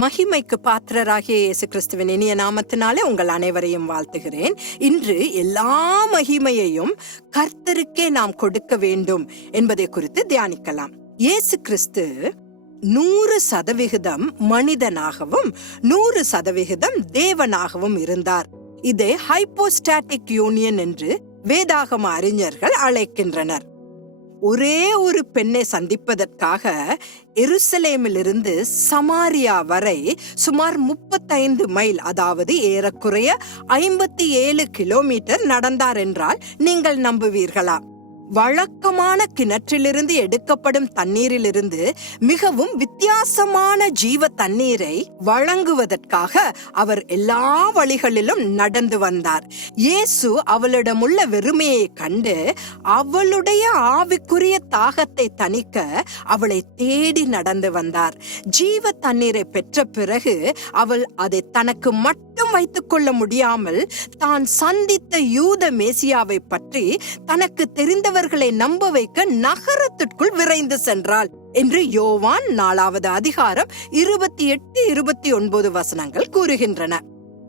மகிமைக்கு பாத்திரராகிய இயேசு கிறிஸ்துவின் இனிய நாமத்தினாலே உங்கள் அனைவரையும் வாழ்த்துகிறேன். இன்று எல்லா மகிமையையும் கர்த்தருக்கே நாம் கொடுக்க வேண்டும் என்பதை குறித்து தியானிக்கலாம். இயேசு கிறிஸ்து நூறு சதவிகிதம் மனிதனாகவும் நூறு சதவிகிதம் தேவனாகவும் இருந்தார். இதை ஹைப்போஸ்டாட்டிக் யூனியன் என்று வேதாகம அறிஞர்கள் அழைக்கின்றனர். ஒரே ஒரு பெண்ணை சந்திப்பதற்காக எருசலேமிலிருந்து சமாரியா வரை சுமார் முப்பத்தைந்து மைல் அதாவது ஏறக்குறைய ஐம்பத்தி ஏழு கிலோமீட்டர் நடந்தார் என்றால் நீங்கள் நம்புவீர்களா? வழக்கமான கிணற்றிலிருந்து எடுக்கப்படும் தண்ணீரிலிருந்து மிகவும் வித்தியாசமான ஜீவ தண்ணீரை வழங்குவதற்காக அவர் எல்லா வழிகளிலும் நடந்து வந்தார். இயேசு அவளிடமுள்ள வெறுமையை கண்டு அவளுடைய ஆவிக்குரிய தாகத்தை தணிக்க அவளை தேடி நடந்து வந்தார். ஜீவ தண்ணீரை பெற்ற பிறகு அவள் அதை தனக்கு மட்டும் வைத்துக் கொள்ள முடியாமல் தான் சந்தித்த யூத மேசியாவை பற்றி தனக்கு தெரிந்தவர்களை நம்ப வைக்க நகரத்திற்குள் விரைந்து சென்றாள் என்று யோவான் நாலாவது அதிகாரம் இருபத்தி எட்டு இருபத்தி ஒன்பது வசனங்கள் கூறுகின்றன.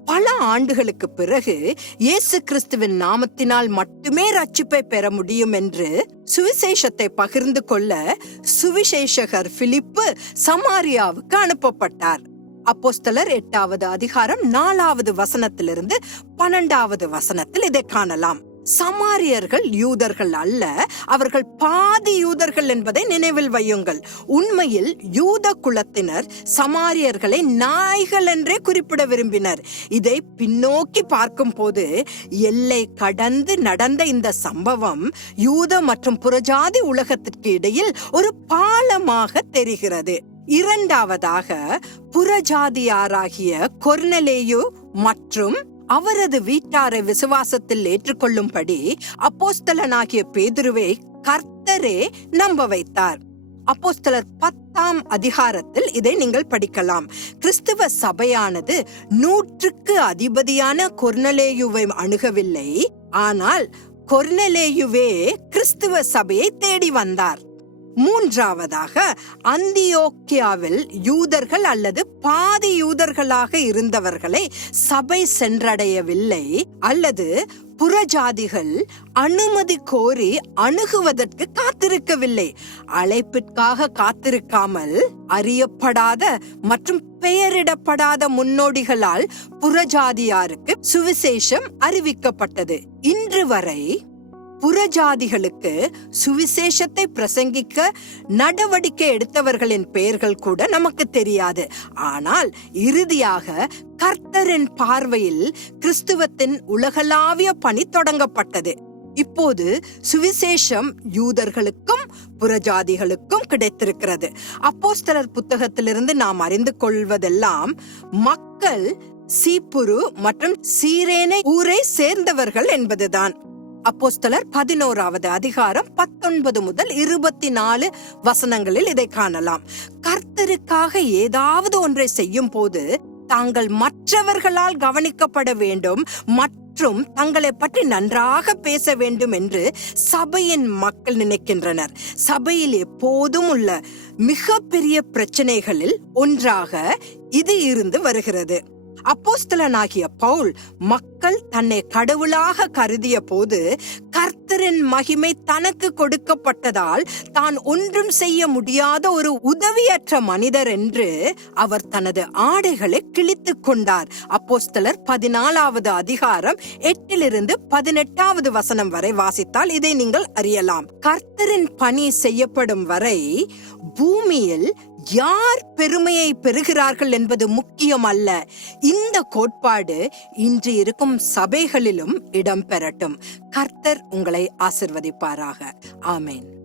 பல ஆண்டுகளுக்கு பிறகு இயேசு கிறிஸ்துவின் நாமத்தினால் மட்டுமே ரட்சிப்பை பெற முடியும் என்று சுவிசேஷத்தை பகிர்ந்து கொள்ள சுவிசேஷகர் பிலிப்பு சமாரியாவுக்கு அனுப்பப்பட்டார். அப்போஸ்தலர் எட்டாவது அதிகாரம் நாலாவது வசனத்திலிருந்து பன்னெண்டாவது வசனத்தில் இதை காணலாம். சமாரியர்கள் யூதர்கள் அல்ல அவர்கள் பாதி யூதர்கள் என்பதை நினைவில் வையுங்கள். உண்மையில் யூத குலத்தினர் சமாரியர்களை நாய்கள் என்றே குறிப்பிட விரும்பினர். இதை பின்னோக்கி பார்க்கும் போது எல்லை கடந்து நடந்த இந்த சம்பவம் யூத மற்றும் புறஜாதி உலகத்திற்கு இடையில் ஒரு பாலமாக தெரிகிறது. இரண்டாவதாக புறஜாதியாராகிய கொர்னலேயு மற்றும் அவரது வீட்டாரை விசுவாசத்தில் ஏற்றுக்கொள்ளும்படி அப்போஸ்தலனாகிய பேதுருவை கர்த்தரே நம்ப வைத்தார். அப்போஸ்தலர் பத்தாம் அதிகாரத்தில் இதை நீங்கள் படிக்கலாம். கிறிஸ்துவ சபையானது நூற்றுக்கு அதிபதியான கொர்னலேயுவை அணுகவில்லை. ஆனால் கொர்னலேயுவே கிறிஸ்துவ சபையை தேடி வந்தார். மூன்றாவதாக அந்தியோக்கியாவில் யூதர்கள் அல்லது பாதி யூதர்களாக இருந்தவர்களை சபை சென்றடையவில்லை அல்லது புறஜாதிகள் அனுமதி கோரி அணுகுவதற்கு காத்திருக்கவில்லை. அழைப்பிற்காக காத்திருக்காமல் அறியப்படாத மற்றும் பெயரிடப்படாத முன்னோடிகளால் புறஜாதியாருக்கு சுவிசேஷம் அறிவிக்கப்பட்டது. இன்று வரை புறஜாதிகளுக்கு சுவிசேஷத்தை பிரசங்கிக்க நடவடிக்கை எடுத்தவர்களின் பெயர்கள் கூட நமக்கு தெரியாது. ஆனால் இறுதியாக கர்த்தரின் பார்வையில் கிறிஸ்துவத்தின் உலகளாவிய பணி தொடங்கப்பட்டது. இப்போது சுவிசேஷம் யூதர்களுக்கும் புறஜாதிகளுக்கும் கிடைத்திருக்கிறது. அப்போஸ்தலர் புத்தகத்திலிருந்து நாம் அறிந்து கொள்வதெல்லாம் மக்கள் சீப்புரு மற்றும் சீரேனை ஊரை சேர்ந்தவர்கள் என்பதுதான். அப்போஸ்தலர் பதினோராவது அதிகாரம் பத்தொன்பது முதல் இருபத்தி நாலு வசனங்களில் இதை காணலாம். கர்த்தருக்காக ஏதாவது ஒன்றை செய்யும் போது தாங்கள் மற்றவர்களால் கவனிக்கப்பட வேண்டும் மற்றும் தங்களை பற்றி நன்றாக பேச வேண்டும் என்று சபையின் மக்கள் நினைக்கின்றனர். சபையில் எப்போதும் உள்ள மிக பெரிய பிரச்சனைகளில் ஒன்றாக இது இருந்து வருகிறது. அப்போஸ்தலனாகிய பவுல் மக்கள் தன்னை கடவுளாக கருதிய போது கர்த்தரின் மகிமை தனக்கு கொடுக்கப்பட்டதால் தான் ஒன்றும் செய்ய முடியாத ஒரு உதவியற்ற மனிதர் என்று அவர் தனது ஆடைகளை கிழித்து கொண்டார். அப்போஸ்தலர் பதினாலாவது அதிகாரம் எட்டிலிருந்து பதினெட்டாவது வசனம் வரை வாசித்தால் இதை நீங்கள் அறியலாம். கர்த்தரின் பணி செய்யப்படும் வரை பூமியில் யார் பெருமையை பெறுகிறார்கள் என்பது முக்கியம் அல்ல. இந்த கோட்பாடு இன்று இருக்கும் சபைகளிலும் இடம்பெறட்டும். கர்த்தர் உங்களை ஆசிர்வதிப்பாராக. ஆமேன்.